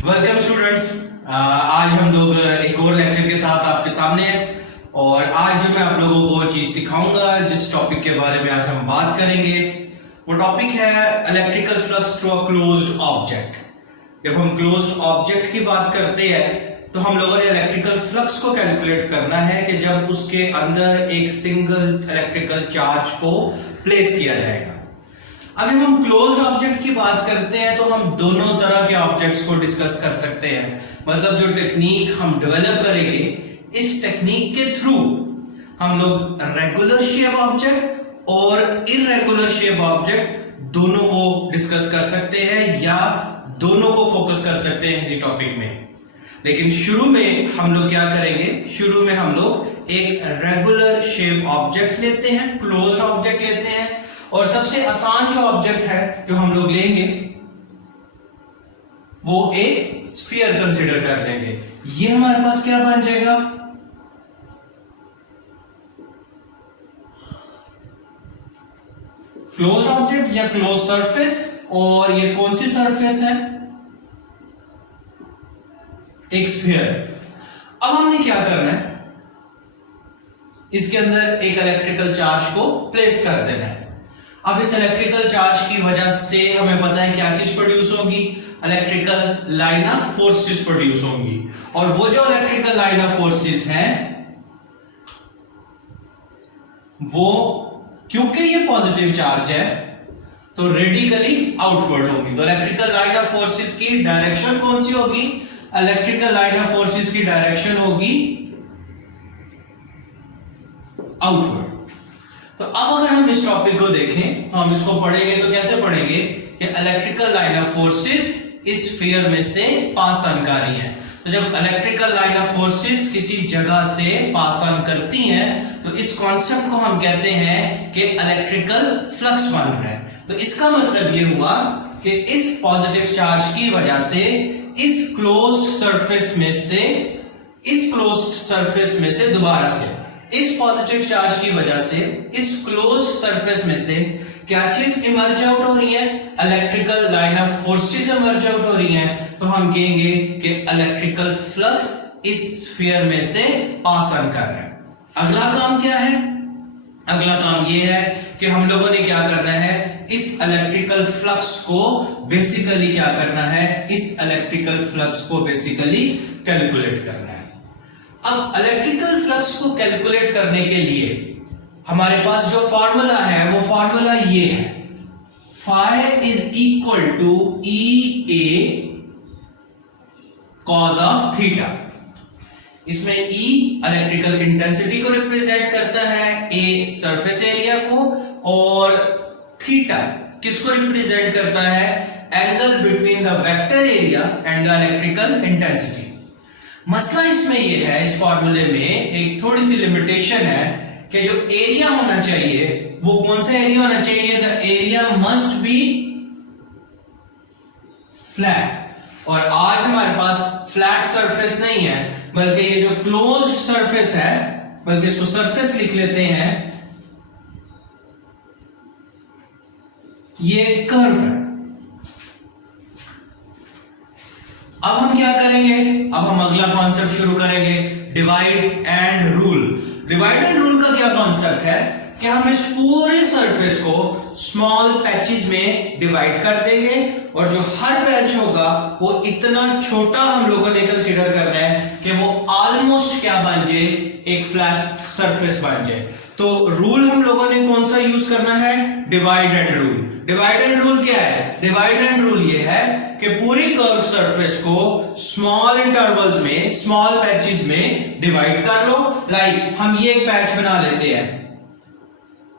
Welcome students. आज हम लोग एक और लेक्चर के साथ आपके सामने हैं और आज जो मैं आप लोगों को चीज सिखाऊंगा, जिस टॉपिक के बारे में आज हम बात करेंगे, वो टॉपिक है electrical flux through a closed object. जब हम क्लोज्ड ऑब्जेक्ट की बात करते हैं तो हम लोगों ने इलेक्ट्रिकल फ्लक्स को कैलकुलेट करना है कि जब उसके अंदर एक सिंगल इलेक्ट्रिकल चार्ज को प्लेस किया जाएगा। अभी हम क्लोज ऑब्जेक्ट की बात करते हैं तो हम दोनों तरह के ऑब्जेक्ट्स को डिस्कस कर सकते हैं। मतलब जो टेक्निक हम डेवलप करेंगे, इस टेक्निक के थ्रू हम लोग रेगुलर शेप ऑब्जेक्ट और इररेगुलर शेप ऑब्जेक्ट दोनों को डिस्कस कर सकते हैं या दोनों को फोकस कर सकते हैं इसी टॉपिक में। लेकिन शुरू में हम लोग क्या करेंगे, शुरू में हम लोग एक रेगुलर शेप ऑब्जेक्ट लेते हैं, क्लोज ऑब्जेक्ट लेते हैं और सबसे आसान जो ऑब्जेक्ट है जो हम लोग लेंगे वो एक स्फीयर कंसीडर कर लेंगे। ये हमारे पास क्या बन जाएगा, क्लोज ऑब्जेक्ट या क्लोज सरफेस। और ये कौन सी सरफेस है, एक स्फीयर। अब हमने क्या करना है, इसके अंदर एक इलेक्ट्रिकल चार्ज को प्लेस कर देना है। अब इस इलेक्ट्रिकल चार्ज की वजह से हमें पता है क्या चीज प्रोड्यूस होगी, electrical line of forces produce होंगी। और वो जो इलेक्ट्रिकल लाइन ऑफ फोर्सेस हैं वो, क्योंकि ये पॉजिटिव चार्ज है तो रेडिकली आउटवर्ड होगी। तो इलेक्ट्रिकल लाइन ऑफ फोर्सेस की डायरेक्शन कौन सी होगी, इलेक्ट्रिकल लाइन ऑफ फोर्सेस की डायरेक्शन होगी आउटवर्ड। तो अब अगर हम इस टॉपिक को देखें तो हम इसको पढ़ेंगे तो कैसे पढ़ेंगे कि इलेक्ट्रिकल लाइन ऑफ फोर्सेस इस स्फीयर में से पास ऑन कर रही है। तो जब इलेक्ट्रिकल लाइन ऑफ फोर्सेस किसी जगह से पास ऑन करती हैं तो इस कॉन्सेप्ट को हम कहते हैं कि इलेक्ट्रिकल फ्लक्स बन रहा है। तो इसका मतलब ये हुआ कि इस पॉजिटिव चार्ज की वजह से इस क्लोज्ड सरफेस में से दोबारा से इस पॉजिटिव चार्ज की वजह से इस क्लोज सरफेस में से क्या चीज इमर्ज आउट हो रही है, electrical line of forces emerge out हो रही हैं। तो हम कहेंगे कि इलेक्ट्रिकल फ्लक्स इस स्फीयर में से पास ऑन कर रहा है। अगला काम क्या है, अगला काम यह है कि हम लोगों ने क्या करना है, इस इलेक्ट्रिकल फ्लक्स को बेसिकली क्या करना है, इस इलेक्ट्रिकल फ्लक्स को बेसिकली कैलकुलेट करना है। अब इलेक्ट्रिकल फ्लक्स को कैलकुलेट करने के लिए हमारे पास जो फॉर्मूला है वो फॉर्मूला ये है, phi is equal to E A cos of theta. इसमें ई इलेक्ट्रिकल इंटेंसिटी को रिप्रेजेंट करता है, ए सरफेस एरिया को, और थीटा किसको रिप्रेजेंट करता है, angle between the vector area and the electrical intensity. मसला इसमें यह है, इस फॉर्मूले में एक थोड़ी सी लिमिटेशन है कि जो एरिया होना चाहिए वो कौन सा एरिया होना चाहिए, the area must be flat. और आज हमारे पास फ्लैट सरफेस नहीं है, बल्कि ये जो क्लोज सरफेस है, बल्कि इसको सरफेस लिख लेते हैं, ये कर्व है। अब हम क्या करेंगे, अब हम अगला कॉन्सेप्ट शुरू करेंगे, divide and rule. Divide and rule का क्या कॉन्सेप्ट है कि हम इस पूरे सरफेस को स्मॉल पैचेस में डिवाइड कर देंगे और जो हर पैच होगा वो इतना छोटा हम लोगों ने कंसीडर करना है कि वो ऑलमोस्ट क्या बन जाए, एक फ्लैट सरफेस बन जाए। तो रूल हम लोगों ने कौन सा यूज करना है, divide and rule. Divide and rule क्या है, डिवाइड एंड रूल ये है कि पूरी कर्व सरफेस को स्मॉल इंटरवल्स में, स्मॉल पैचेस में डिवाइड कर लो। लाइक हम ये एक पैच बना लेते हैं,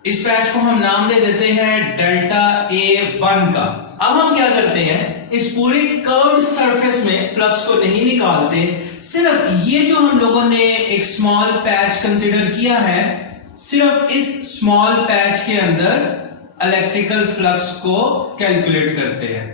इस पैच को हम नाम दे देते हैं डेल्टा A1 का। अब हम क्या करते हैं, इस पूरी कर्व्ड सरफेस में फ्लक्स को नहीं निकालते, सिर्फ ये जो हम लोगों ने एक स्मॉल पैच कंसीडर किया है, सिर्फ इस स्मॉल पैच के अंदर इलेक्ट्रिकल फ्लक्स को कैलकुलेट करते हैं।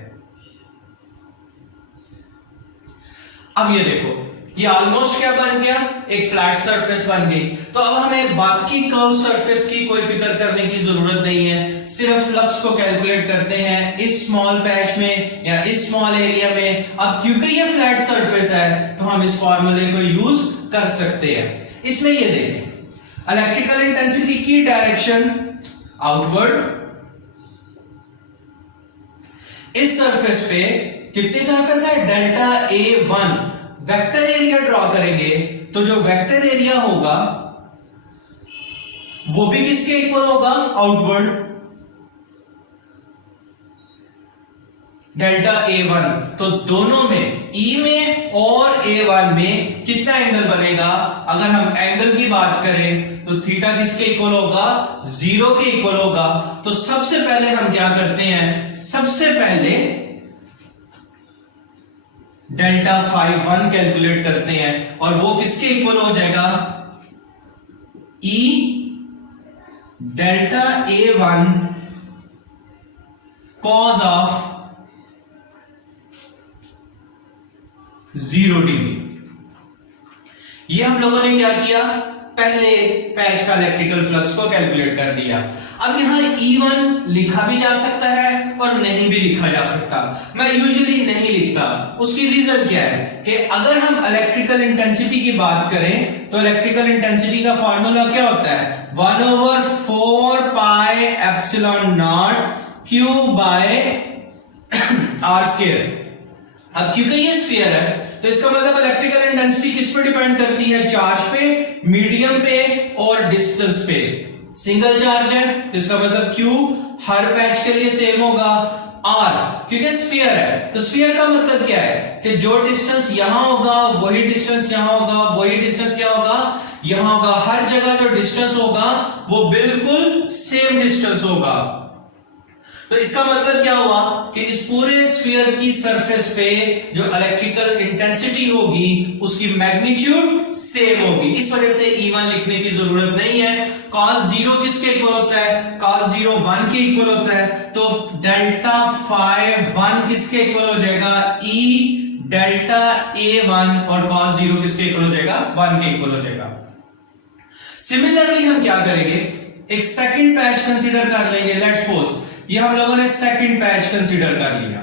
अब ये देखो, ये ऑलमोस्ट क्या बन गया, एक फ्लैट सरफेस बन गई। तो अब हमें बाकी कर्व सरफेस की कोई फिक्र करने की जरूरत नहीं है, सिर्फ फ्लक्स को कैलकुलेट करते हैं इस स्मॉल पैच में या इस स्मॉल एरिया में। अब क्योंकि ये फ्लैट सरफेस है तो हम इस फॉर्मूले को यूज कर सकते हैं। इसमें ये देखें, इलेक्ट्रिकल इंटेंसिटी की डायरेक्शन आउटवर्ड, इस सरफेस पे कितनी सरफेस है, delta A1। Vector area draw करेंगे तो जो वेक्टर एरिया होगा वो भी किसके इक्वल होगा, आउटवर्ड, डेल्टा A1। तो दोनों में, E में और A1 में कितना एंगल बनेगा, अगर हम एंगल की बात करें तो थीटा किसके इक्वल होगा, 0 के इक्वल होगा। तो सबसे पहले हम क्या करते हैं, सबसे पहले डेल्टा φ1 कैलकुलेट करते हैं और वो किसके इक्वल हो जाएगा, E delta A1 cause of 0 degree. ये हम लोगों ने क्या किया, पहले पैच का इलेक्ट्रिकल फ्लक्स को कैलकुलेट कर दिया। अब यहां E1 लिखा भी जा सकता है और नहीं भी लिखा जा सकता। मैं यूजुअली नहीं लिखता, उसकी रीजन क्या है कि अगर हम इलेक्ट्रिकल इंटेंसिटी की बात करें तो इलेक्ट्रिकल इंटेंसिटी का फॉर्मूला क्या होता है, 1/4 pi epsilon naught Q by R square. अब क्योंकि ये स्फीयर है तो इसका मतलब इलेक्ट्रिकल इंटेंसिटी किस पे डिपेंड करती है, चार्ज पे, मीडियम पे और डिस्टेंस पे। सिंगल चार्ज है तो इसका मतलब Q हर पैच के लिए सेम होगा, R क्योंकि स्फीयर है तो स्फीयर का मतलब क्या है कि जो डिस्टेंस यहां होगा वही डिस्टेंस यहां होगा, वही डिस्टेंस क्या होगा, यहां होगा। हर जगह जो डिस्टेंस होगा वो बिल्कुल सेम डिस्टेंस होगा। तो इसका मतलब क्या हुआ कि इस पूरे स्फीयर की सरफेस पे जो इलेक्ट्रिकल इंटेंसिटी होगी उसकी मैग्नीट्यूड सेम होगी। इस वजह से E1 लिखने की जरूरत नहीं है। cos 0 किसके इक्वल होता है, cos 0 1 के इक्वल होता है। तो डेल्टा φ1 किसके इक्वल हो जाएगा, E डेल्टा A1 और cos 0 किसके इक्वल हो जाएगा, 1 के इक्वल हो जाएगा। सिमिलरली हम क्या करेंगे, एक सेकंड पैच कंसीडर कर लेंगे। लेट्स सपोज ये हम लोगों ने सेकंड पैच कंसीडर कर लिया।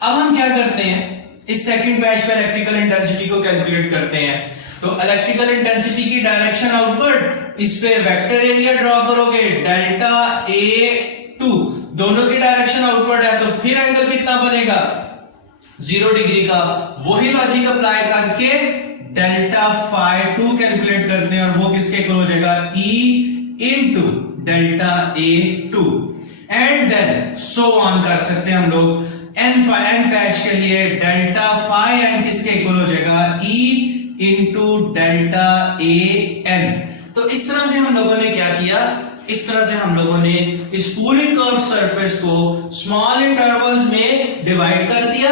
अब हम क्या करते हैं, इस सेकंड पैच पे इलेक्ट्रिकल इंटेंसिटी को कैलकुलेट करते हैं। तो इलेक्ट्रिकल इंटेंसिटी की डायरेक्शन आउटवर्ड, इस पे वेक्टर एरिया ड्रॉ करोगे, डेल्टा A2, दोनों की डायरेक्शन आउटवर्ड है तो फिर एंगल कितना बनेगा, 0 डिग्री का। वही लॉजिक अप्लाई करके डेल्टा φ2 कैलकुलेट करते हैं और वो किसके इक्वल हो जाएगा, E into delta A2 and then so on कर सकते हैं हम लोग। n पैच के लिए डेल्टा φn किसके इक्वल हो जाएगा, E इंटू डेल्टा AN। तो इस तरह से हम लोगों ने क्या किया, इस तरह से हम लोगों ने इस पूरे कर्व सरफेस को स्मॉल इंटरवल्स में डिवाइड कर दिया,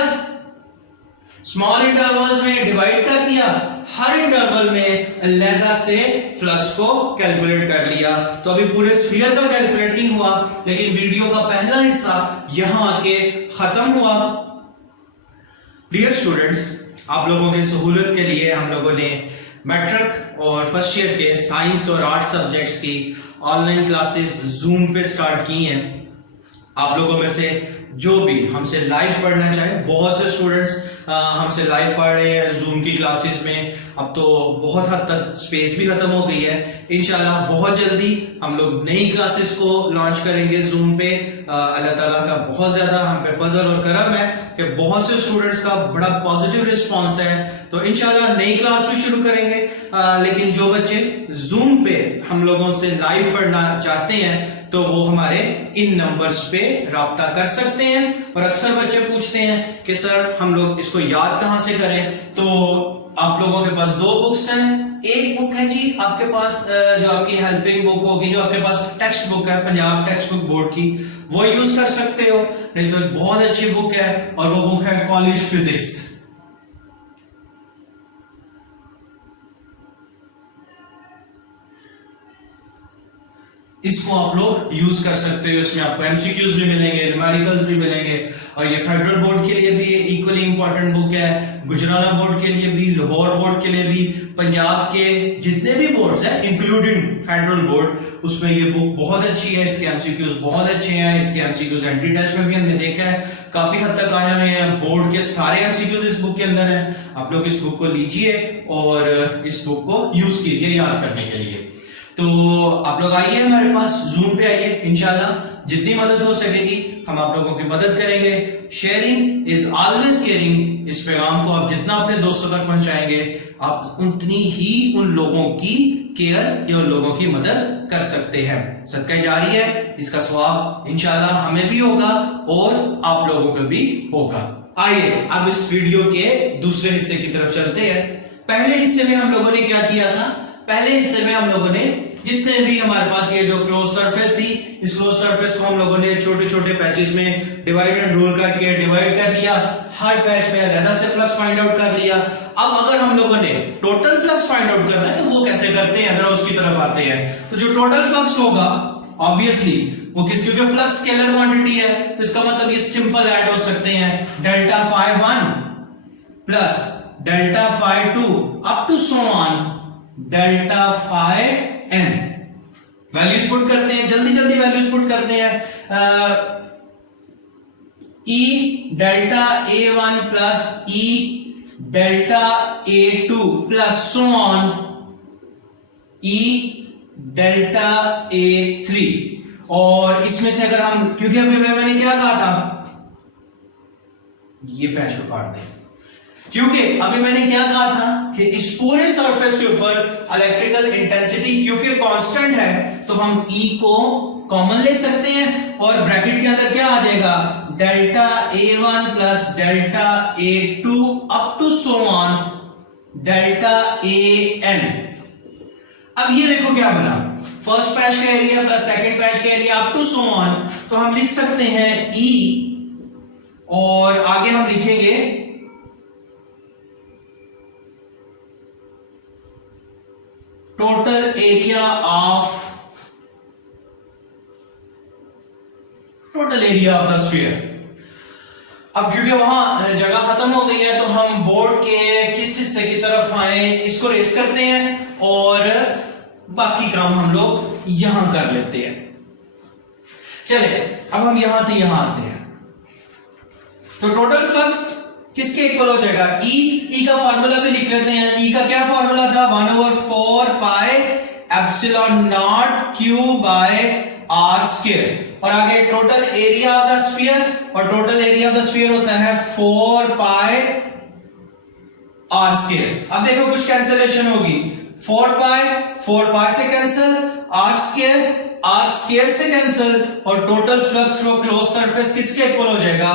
स्मॉल इंटरवल्स में डिवाइड कर दिया, हर इंटरवल में अलग से फ्लक्स को कैलकुलेट कर लिया। तो अभी पूरे स्फीयर का कैलकुलेट नहीं हुआ, लेकिन वीडियो का पहला हिस्सा यहां आके खत्म हुआ। डियर स्टूडेंट्स, आप लोगों की सहूलत के लिए हम लोगों ने मैट्रिक और फर्स्ट ईयर के साइंस और आर्ट सब्जेक्ट्स की ऑनलाइन क्लासेस जूम पे स्टार्ट की हैं। आप लोगों में से जो भी हमसे लाइव पढ़ना चाहे, बहुत से स्टूडेंट्स हमसे लाइव पढ़ रहे हैं जूम की क्लासेस में। अब तो बहुत हद तक स्पेस भी खत्म हो गई है। इंशाल्लाह बहुत जल्दी हम लोग नई क्लासेस को लॉन्च करेंगे जूम पे। अल्लाह ताला का बहुत ज्यादा हम पे फजल और करम है कि बहुत से स्टूडेंट्स का बड़ा पॉजिटिव रिस्पांस है। तो इंशाल्लाह नई क्लास भी शुरू करेंगे। लेकिन जो बच्चे जूम पे हम लोगों से लाइव पढ़ना चाहते हैं तो वो हमारे इन नंबर्स पे राब्ता कर सकते हैं। और अक्सर बच्चे पूछते हैं कि सर हम लोग इसको याद कहां से करें। तो आप लोगों के पास 2 बुक्स हैं। एक बुक है जी आपके पास जो आपकी हेल्पिंग बुक होगी, जो आपके पास टेक्स्ट बुक है पंजाब टेक्स्ट बुक बोर्ड की, वो यूज कर सकते हो। नहीं तो एक बहुत अच्छी बुक है और वो बुक है कॉलेज फिजिक्स। इसको आप लोग यूज कर सकते हो। इसमें आपको एमसीक्यूज भी मिलेंगे, न्यूमेरिकल्स भी मिलेंगे, और ये फेडरल बोर्ड के लिए भी इक्वली इंपॉर्टेंट बुक है, गुजरात बोर्ड के लिए भी, लाहौर बोर्ड के लिए भी, पंजाब के जितने भी बोर्ड्स हैं इंक्लूडिंग फेडरल बोर्ड, उसमें ये बुक बहुत अच्छी है। इसके एमसीक्यूज बहुत अच्छे हैं। इसके एमसीक्यूज एंट्री टेस्ट में भी हमने देखा है काफी हद तक आए हुए हैं। बोर्ड के सारे एमसीक्यूज इस बुक के अंदर हैं। आप लोग इस बुक को लीजिए और इस बुक को यूज कीजिए याद करने के लिए। तो आप लोग आइए हमारे पास, जूम पे आइए, इंशाल्लाह जितनी मदद हो सकेगी हम आप लोगों की मदद करेंगे। Sharing is always caring. इस पैगाम को आप जितना अपने दोस्तों तक पहुंचाएंगे, आप उतनी ही उन लोगों की केयर या उन लोगों की मदद कर सकते हैं। सदका जारी है, इसका सवाब इंशाल्लाह हमें भी होगा और आप लोगों को भी होगा। आइए अब इस वीडियो के दूसरे हिस्से की तरफ चलते हैं। पहले हिस्से में हम लोगों ने क्या किया था? पहले हिस्से में हम लोगों ने जितने भी हमारे पास ये जो क्लोज सरफेस थी, इस क्लोज सरफेस को हम लोगों ने छोटे छोटे पैचेस में डिवाइड एंड रूल करके डिवाइड कर लिया। हर पैच में अलग से फ्लक्स फाइंड आउट कर लिया। अब अगर हम लोगों ने टोटल फ्लक्स फाइंड आउट करना है तो वो कैसे करते हैं, जरा उसकी तरफ आते हैं। तो जो टोटल फ्लक्स होगा ऑब्वियसली वो किसकी, क्योंकि फ्लक्स स्केलर क्वांटिटी है तो इसका मतलब ये सिंपल ऐड हो सकते हैं, delta phi 1 plus delta phi 2 up to so on delta phi n। Values put करते हैं, जल्दी जल्दी वैल्यूज पुट करते हैं। E delta A1 plus E delta A2 plus so on E delta A3। और इसमें से अगर हम, क्योंकि अभी मैंने क्या कहा था, ये पैच को काट दें, क्योंकि अभी मैंने क्या कहा था कि इस पूरे सरफेस के ऊपर इलेक्ट्रिकल इंटेंसिटी क्योंकि कांस्टेंट है तो हम E को कॉमन ले सकते हैं और ब्रैकेट के अंदर क्या आ जाएगा, delta A1 plus delta A2 up to so on delta AN। अब ये देखो क्या बना, फर्स्ट पैच का एरिया प्लस सेकंड पैच का area up to so on. तो हम लिख सकते हैं E और आगे हम लिखेंगे total area of the sphere. अब क्योंकि वहां जगह खत्म हो गई है तो हम बोर्ड के किस हिस्से की तरफ आए इसको रेस करते हैं और बाकी काम हम लोग यहां कर लेते हैं। चले अब हम यहां से यहां आते हैं। तो टोटल फ्लक्स किसके इक्वल हो जाएगा, E का फार्मूला भी लिख लेते हैं। E का क्या फार्मूला था, 1/4 pi epsilon naught Q by R square. और आगे total area of the sphere, और total area of the sphere होता है 4 पाई R स्क्वायर। अब देखो कुछ कैंसिलेशन होगी, 4 पाई से कैंसिल, R स्क्वायर से कैंसिल, और total flux flow close surface किसके इक्वल हो जाएगा,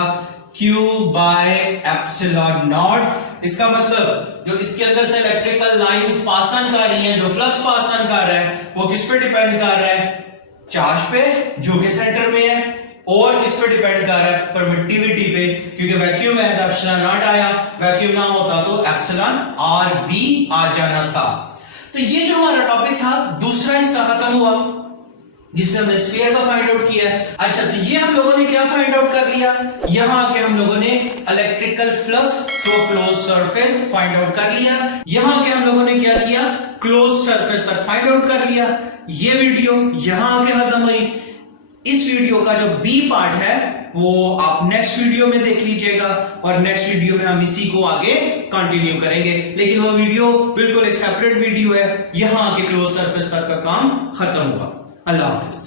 Q बाय एप्सिलॉन नॉट। इसका मतलब जो इसके अंदर से इलेक्ट्रिकल लाइंस पास ऑन कर रही हैं, जो फ्लक्स पास ऑन कर रहा है वो किस पे डिपेंड कर रहा है, चार्ज पे जो कि सेंटर में है, और किस पे डिपेंड कर रहा है, परमिटिविटी पे, क्योंकि वैक्यूम है तो एप्सिलॉन नॉट आया, वैक्यूम ना होता तो एप्सिलॉन आर बी आ जाना था। तो ये जो हमारा टॉपिक था दूसरा हिस्सा खत्म हुआ जिसमें हमने स्फीयर का फाइंड आउट किया है। अच्छा तो ये हम लोगों ने क्या फाइंड आउट कर लिया, यहां आके हम लोगों ने electrical flux through close surface find out कर लिया। यहां आके हम लोगों ने क्या किया, क्लोज सरफेस तक फाइंड आउट कर लिया। ये वीडियो यहां आके खत्म हुई। इस वीडियो का जो बी पार्ट है वो आप नेक्स्ट वीडियो में देख लीजिएगा, और नेक्स्ट वीडियो में हम इसी को आगे कंटिन्यू करेंगे। लेकिन वो वीडियो बिल्कुल एक सेपरेट वीडियो है, यहां आके क्लोज सरफेस तक का काम खत्म हुआ। अल्लाह हाफिज।